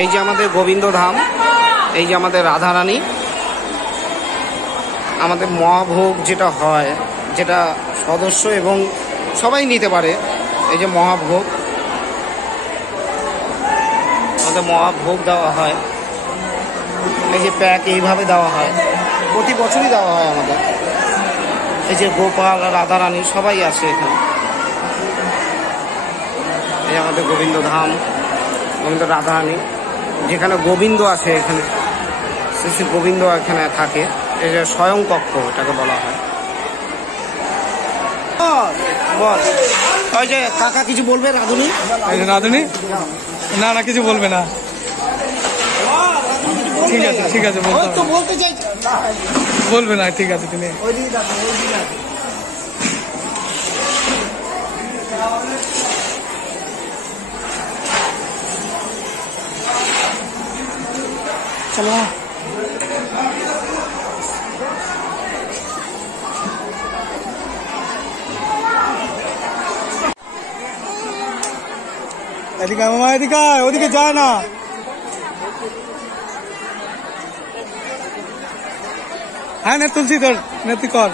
এই যে আমাদের গোবিন্দ ধাম, এই যে আমাদের রাধারানী, আমাদের মহাভোগ যেটা হয়, যেটা সদস্য এবং সবাই নিতে পারে। এই যে মহাভোগ, আমাদের মহাভোগ দেওয়া হয়। এই যে প্যাক এইভাবে দেওয়া হয়, প্রতি বছরই দেওয়া হয় আমাদের। এই যে গোপাল রাধারানী সবাই আসে এখানে। এই আমাদের গোবিন্দ ধাম, গোবিন্দ রাধারানী, যেখানে গোবিন্দ আছে এখানে, শ্রী গোবিন্দ এখানে থাকে। এই যে স্বয়ং কক্ষ এটাকে বলা হয়। বল, ওই যে কাকা কিছু বলবে রাধুনী? রাধুনী না না কিছু বলবে না। ঠিক আছে ঠিক আছে, বলতে চাই, বলবে না, ঠিক আছে। তিনি চলো এদিকে, মামা এদিকে, ওদিকে যায় না। হ্যাঁ নে তুলসী, তোর নেতি কর।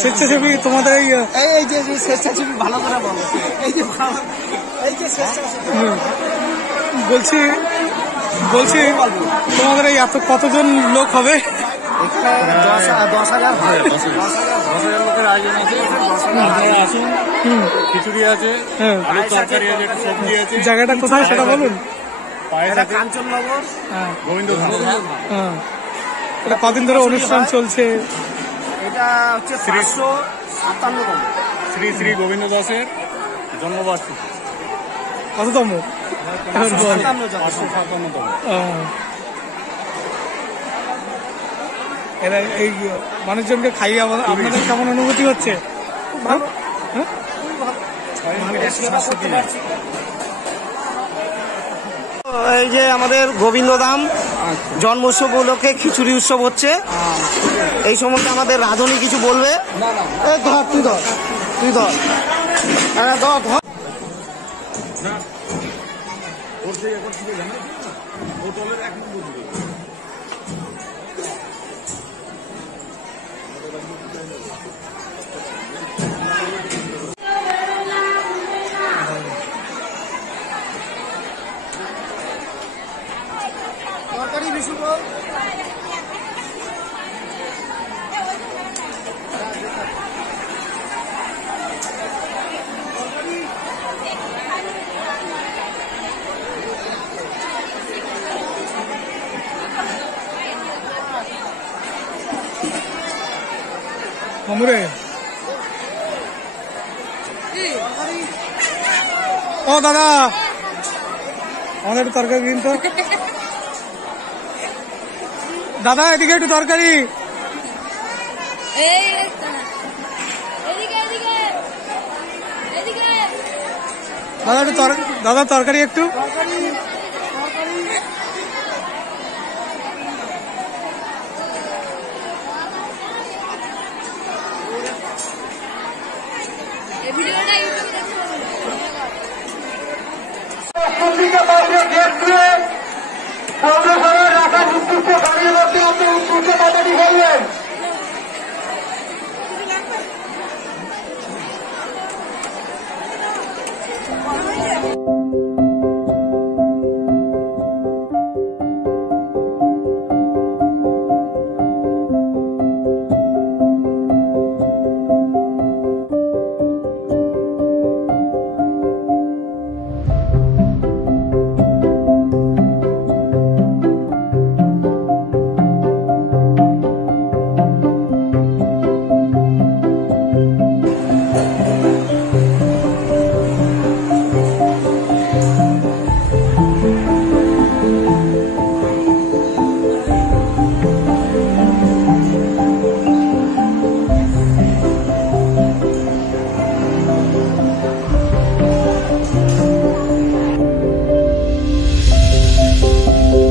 স্বেচ্ছাসেবী তোমাদের এই যে স্বেচ্ছাসেবী, ভালো করে বলো। এই যে বলছি তোমাদের এই এত কতজন লোক হবে? এখানে 10,000 লোকের আয়োজন আছে। আসুন, খিচুড়ি আছে, আলুর তরকারি আছে, সবজি আছে। জায়গাটা কোথায় সেটা বলুন। কাঞ্চননগর গোবিন্দ ধাম। এটা কদিন ধরে অনুষ্ঠান চলছে? এটা হচ্ছে 357তম শ্রী শ্রী গোবিন্দ দাসের জন্মবার্ষিকী। কততম? 557তম। এরা এই মানুষজনকে খাইয়ে আপনাদের কেমন অনুভূতি হচ্ছে? এই যে আমাদের গোবিন্দ ধাম জন্মোৎসব উপলক্ষে খিচুড়ি উৎসব হচ্ছে। এই সম্বন্ধে আমাদের রাধুনী কিছু বলবে। ধর তুই ধর, তুই ধর, ধর। তরকারি বেশি বল। আমরে ও দাদা, আমাদের একটু তরকারি দিন তো। দাদা এদিকে একটু তরকারি। দাদা একটু দাদা তরকারি একটু।